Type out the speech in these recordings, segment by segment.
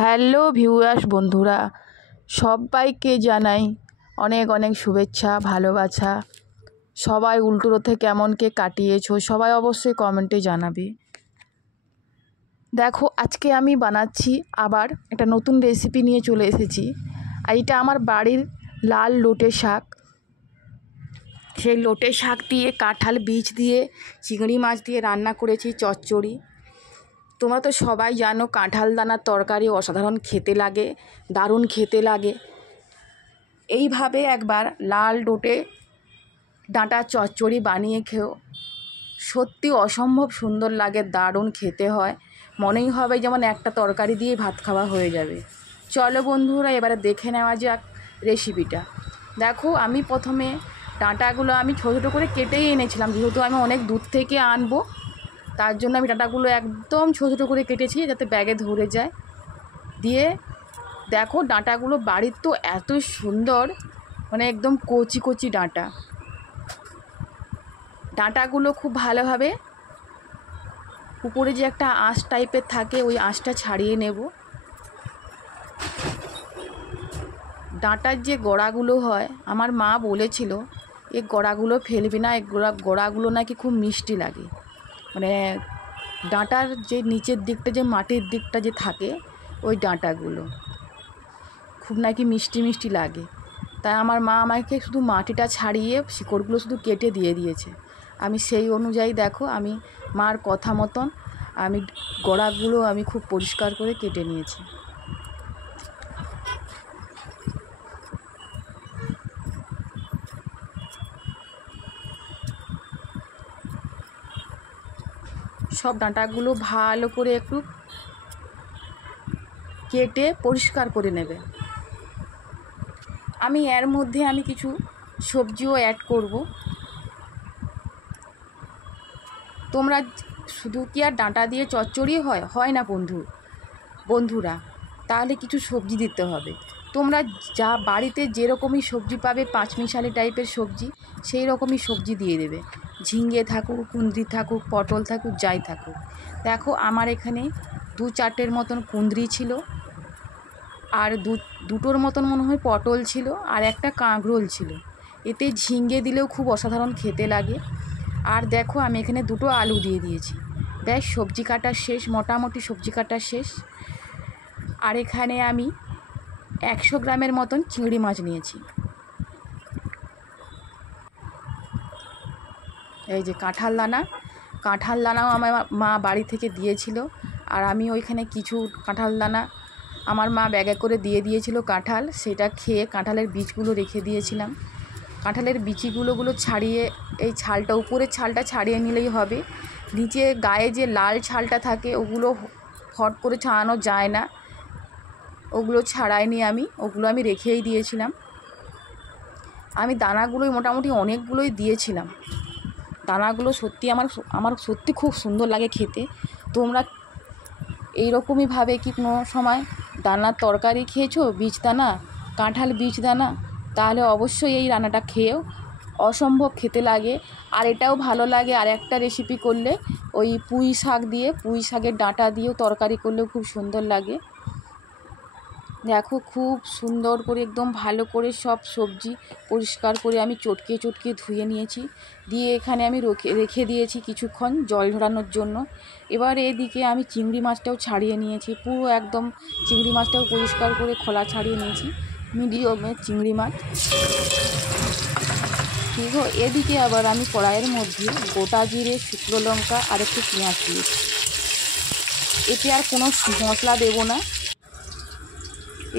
Hello viewers বন্ধুরা, সবাইকে জানাই অনেক অনেক শুভেচ্ছা ভালোবাসা। সবাই উল্টো রথে কেমন কে কাটিয়েছো সবাই অবশ্যই কমেন্টে জানাবে। দেখো, আজকে আমি বানাচ্ছি আবার একটা নতুন রেসিপি নিয়ে চলে এসেছি। আর এটা আমার বাড়ির লাল লোটে শাক। সেই লোটে শাক দিয়ে কাঁঠাল বীজ দিয়ে চিংড়ি মাছ দিয়ে রান্না করেছি চচ্চড়ি। তোমরা তো সবাই জানো কাঁঠাল দানার তরকারি অসাধারণ খেতে লাগে, দারুণ খেতে লাগে। এইভাবে একবার লাল লোটে ডাঁটা চচ্চড়ি বানিয়ে খেও, সত্যি অসম্ভব সুন্দর লাগে, দারুণ খেতে হয়। মনেই হবে যেমন একটা তরকারি দিয়ে ভাত খাওয়া হয়ে যাবে। চলো বন্ধুরা, এবারে দেখে নেওয়া যাক রেসিপিটা। দেখো, আমি প্রথমে ডাঁটাগুলো আমি ছোটো ছোটো করে কেটেই এনেছিলাম, যেহেতু আমি অনেক দূর থেকে আনবো তার জন্য আমি ডাঁটাগুলো একদম ছোটো ছোটো করে কেটেছি যাতে ব্যাগে ধরে যায়। দিয়ে দেখো, ডাঁটাগুলো বাড়ির তো এত সুন্দর, মানে একদম কচি কচি ডাঁটাগুলো খুব ভালোভাবে উপরে যে একটা আঁশ টাইপের থাকে ওই আঁশটা ছাড়িয়ে নেব। ডাঁটার যে গোড়াগুলো হয়, আমার মা বলেছিল এই গোড়াগুলো ফেলবি না, এই গোড়াগুলো নাকি খুব মিষ্টি লাগে। মানে ডাঁটার যে নিচের দিকটা, যে মাটির দিকটা যে থাকে ওই ডাঁটাগুলো খুব নাকি মিষ্টি মিষ্টি লাগে। তাই আমার মা আমাকে শুধু মাটিটা ছাড়িয়ে শিকড়গুলো শুধু কেটে দিয়ে দিয়েছে। আমি সেই অনুযায়ী দেখো, আমি মার কথা মতন আমি গোড়াগুলো আমি খুব পরিষ্কার করে কেটে নিয়েছি। সব ডাঁটাগুলো ভালো করে একটু কেটে পরিষ্কার করে নেবে। আমি এর মধ্যে কিছু সবজিও অ্যাড করব। তোমরা শুধু কি আর ডাঁটা দিয়ে চচ্চড়ি হয় না বন্ধুরা, তাহলে কিছু সবজি দিতে হবে। তোমরা যা বাড়িতে যেরকমই সবজি পাবে, পাঁচমিশালি টাইপের সবজি, সেই রকমই সবজি দিয়ে দেবে। ঝিঙে থাকুক, কুঁদরি থাকুক, পটল থাকুক, যাই থাকুক। দেখো, আমার এখানে 2-4টের মতন কুঁদরি ছিল, আর দুটোর মতন মনে হয় পটল ছিল, আর একটা কাঁকরোল ছিল। এতে ঝিঙে দিলেও খুব অসাধারণ খেতে লাগে। আর দেখো, আমি এখানে 2টো আলু দিয়ে দিয়েছি। ব্যাস, সবজি কাটা শেষ, মোটামুটি সবজি কাটা শেষ। আর এখানে আমি 100 গ্রামের মতন চিংড়ি মাছ নিয়েছি। এই যে কাঁঠাল দানাও আমার মা বাড়ি থেকে দিয়েছিল, আর আমি ওইখানে কিছু কাঁঠাল দানা আমার মা ব্যাগে করে দিয়ে দিয়েছিল কাঁঠাল, সেটা খেয়ে কাঁঠালের বীজগুলো রেখে দিয়েছিলাম। কাঁঠালের বিচিগুলো ছাড়িয়ে, এই ছালটা, উপরের ছালটা ছাড়িয়ে নিলেই হবে। নিচে গায়ে যে লাল ছালটা থাকে ওগুলো ফট করে ছাড়ানো যায় না, ওগুলো ছাড়াইনি আমি, ওগুলো আমি রেখেই দিয়েছিলাম। আমি দানাগুলোই মোটামুটি অনেকগুলোই দিয়েছিলাম। দানাগুলো সত্যি আমার সত্যি খুব সুন্দর লাগে খেতে। তোমরা এইরকমইভাবে কি কোনো সময় দানার তরকারি খেয়েছো, বীজ দানা, কাঁঠাল বীজ দানা? তাহলে অবশ্যই এই রান্নাটা খেয়েও, অসম্ভব খেতে লাগে। আর এটাও ভালো লাগে, আর একটা রেসিপি করলে ওই পুঁই শাকের ডাঁটা দিয়েও তরকারি করলেও খুব সুন্দর লাগে। দেখো, খুব সুন্দর করে একদম ভালো করে সব সবজি পরিষ্কার করে আমি চটকে ধুয়ে নিয়েছি। দিয়ে এখানে আমি রেখে দিয়েছি কিছুক্ষণ জল ঝরানোর জন্য। এবার এদিকে আমি চিংড়ি মাছটাও ছাড়িয়ে নিয়েছি, পুরো একদম চিংড়ি মাছটাও পরিষ্কার করে খোলা ছাড়িয়ে নিয়েছি, মিডিয়ামের চিংড়ি মাছ। ঠিক আছে, এদিকে আবার আমি কড়াইয়ের মধ্যে গোটা জিরে, শুকনো লঙ্কা আর একটু পেঁয়াজ দিয়েছি। এতে আর কোনো মশলা দেবো না।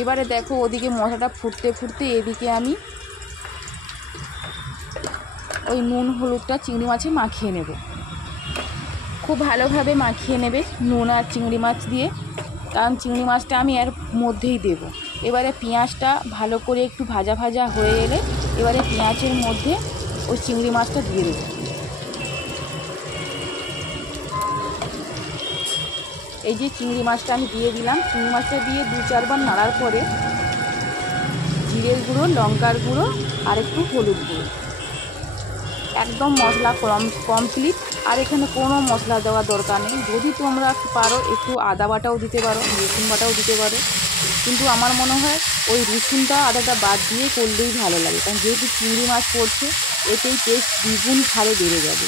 এবারে দেখো, ওদিকে মশলাটা ফুটতে এদিকে আমি ওই নুন হলুদটা চিংড়ি মাছে মাখিয়ে নেব। খুব ভালোভাবে মাখিয়ে নেবে নুন আর চিংড়ি মাছ দিয়ে, কারণ চিংড়ি মাছটা আমি এর মধ্যেই দেব। এবারে পেঁয়াজটা ভালো করে একটু ভাজা হয়ে এলে এবারে পেঁয়াজের মধ্যে ওই চিংড়ি মাছটা দিয়ে দেবো। এই যে চিংড়ি মাছটা আমি দিয়ে দিলাম, চিংড়ি মাছটা দিয়ে 2-4 বার নাড়ার পরে জিরের গুঁড়ো, লঙ্কার গুঁড়ো আর একটু হলুদ গুঁড়ো, একদম মশলা কমপ্লিট। আর এখানে কোনো মশলা দেওয়ার দরকার নেই। যদি তোমরা পারো একটু আদা বাটাও দিতে পারো, রসুন বাটাও দিতে পারো, কিন্তু আমার মনে হয় ওই রসুনটা আদাটা বাদ দিয়ে করলেই ভালো লাগে, কারণ যেহেতু চিংড়ি মাছ পড়ছে এতেই টেস্ট দ্বিগুণ হারে বেড়ে যাবে।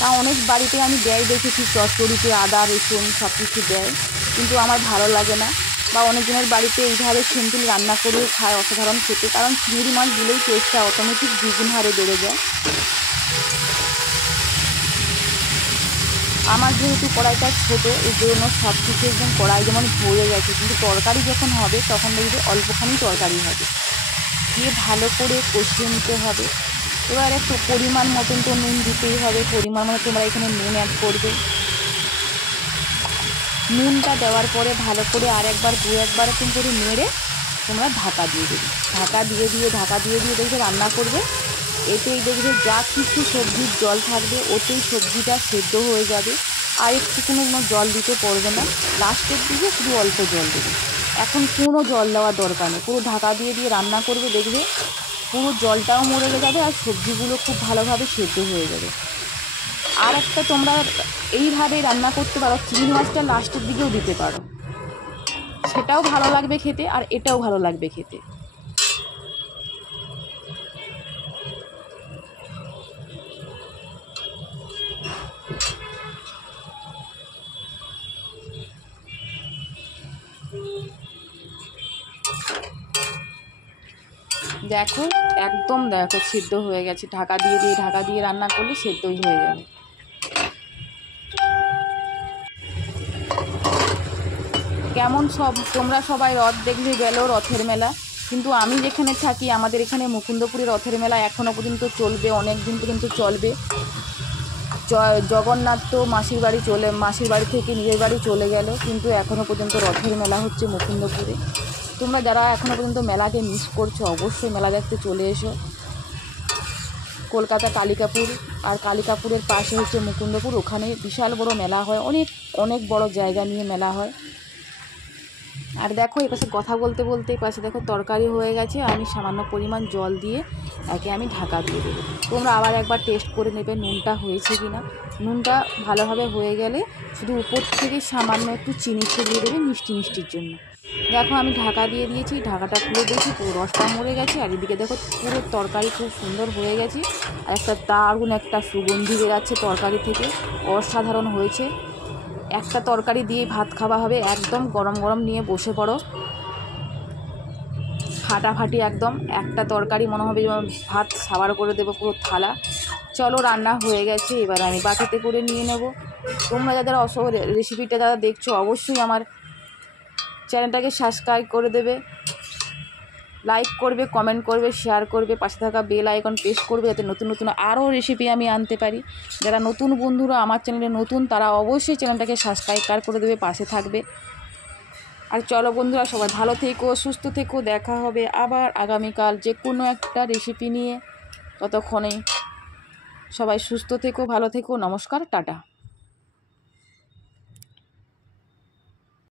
তা অনেক বাড়িতে আমি দেয় দেখেছি, চচ্চড়িতে আদা রসুন সব কিছু দেয়, কিন্তু আমার ভালো লাগে না। বা অনেকজনের বাড়িতে এইভাবে সিম্পল রান্না করেও খায়, অসাধারণ খেতে, কারণ চিংড়ি মাছ দিলেই টেস্টটা অটোমেটিক দ্বিগুণ হারে বেড়ে যায়। আমার যেহেতু কড়াইটা ছোটো, এই জন্য সব কিছু একদম কড়াই যেমন ভরে গেছে, কিন্তু তরকারি যখন হবে তখন দেখবে অল্পখানি তরকারি হবে, দিয়ে ভালো করে কষিয়ে নিতে হবে। এবার একটু পরিমাণ মতন তো নুন দিতেই হবে, পরিমাণ মতো তোমরা এখানে নুন অ্যাড করবে। নুনটা দেওয়ার পরে ভালো করে আর একবার দু একবার এরকম করে নেড়ে তোমরা ঢাকা দিয়ে দেবে। ঢাকা দিয়ে দেখবে রান্না করবে। এতেই দেখবে যা কিছু সবজির জল থাকবে ওতেই সবজিটা সেদ্ধ হয়ে যাবে, আর একটু কোনো জল দিতে পড়বে না। লাস্টের দিকে শুধু অল্প জল দেবে, এখন কোনো জল দেওয়ার দরকার নেই। পুরো ঢাকা দিয়ে রান্না করবে, দেখবে পুরো জলটাও মরে যাবে আর সবজিগুলো খুব ভালোভাবে সেদ্ধ হয়ে যাবে। আর একটা তোমরা এইভাবে রান্না করতে পারো, চিংড়ি মাছটা লাস্টের দিকেও দিতে পারো, সেটাও ভালো লাগবে খেতে আর এটাও ভালো লাগবে খেতে। দেখো একদম দেখো সিদ্ধ হয়ে গেছে, ঢাকা দিয়ে রান্না করলে সেদ্ধই হয়ে যাবে। কেমন সব তোমরা সবাই রথ দেখলে গেল, রথের মেলা, কিন্তু আমি যেখানে থাকি আমাদের এখানে মুকুন্দপুরে রথের মেলা এখনও পর্যন্ত চলবে, অনেক দিন পর্যন্ত চলবে। জগন্নাথ তো মাসির বাড়ি থেকে নিজের বাড়ি চলে গেল, কিন্তু এখনও পর্যন্ত রথের মেলা হচ্ছে মুকুন্দপুরে। তোমরা যারা এখনও পর্যন্ত মেলাকে মিস করছো অবশ্যই মেলা দেখতে চলে এসো। কলকাতা কালিকাপুর, আর কালিকাপুরের পাশে হচ্ছে মুকুন্দপুর, ওখানে বিশাল বড় মেলা হয়, অনেক অনেক বড় জায়গা নিয়ে মেলা হয়। আর দেখো এপাশে কথা বলতে বলতে এপাশে দেখো তরকারি হয়ে গেছে, আমি সামান্য পরিমাণ জল দিয়ে একে আমি ঢাকা দিয়ে দেবো। তোমরা আবার একবার টেস্ট করে নেবে নুনটা হয়েছে কি না। নুনটা ভালোভাবে হয়ে গেলে শুধু উপর থেকে সামান্য একটু চিনি ছড়িয়ে দেবে মিষ্টির জন্য। দেখো আমি ঢাকা দিয়ে দিয়েছি, ঢাকাটা খুলে দিয়েছি, পুরো রসটা মরে গেছে। আর এদিকে দেখো পুরো তরকারি খুব সুন্দর হয়ে গেছে, আর একটা দারুণ একটা সুগন্ধি বেরাচ্ছে তরকারি থেকে, অসাধারণ হয়েছে। একটা তরকারি দিয়ে ভাত খাওয়া হবে, একদম গরম গরম নিয়ে বসে পড়ো, ফাটাফাটি একদম একটা তরকারি মনে হবে ভাত সাবার করে দেবো পুরো থালা। চলো রান্না হয়ে গেছে, এবার আমি বাটিতে করে নিয়ে নেব। তোমরা যাদের রেসিপিটা যারা দেখছো অবশ্যই আমার চ্যানেলটাকে সাবস্ক্রাইব করে দেবে, লাইক করবে, কমেন্ট করবে, শেয়ার করবে, পাশে থাকা বেল আইকন প্রেস করবে যাতে নতুন নতুন আরও রেসিপি আমি আনতে পারি। যারা নতুন বন্ধুরা আমার চ্যানেলে নতুন তারা অবশ্যই চ্যানেলটাকে সাবস্ক্রাইব করে দেবে, পাশে থাকবে। আর চলো বন্ধুরা সবাই ভালো থেকো, সুস্থ থেকো, দেখা হবে আবার আগামীকাল যে কোনো একটা রেসিপি নিয়ে। ততক্ষণে সবাই সুস্থ থেকো, ভালো থেকো, নমস্কার, টাটা।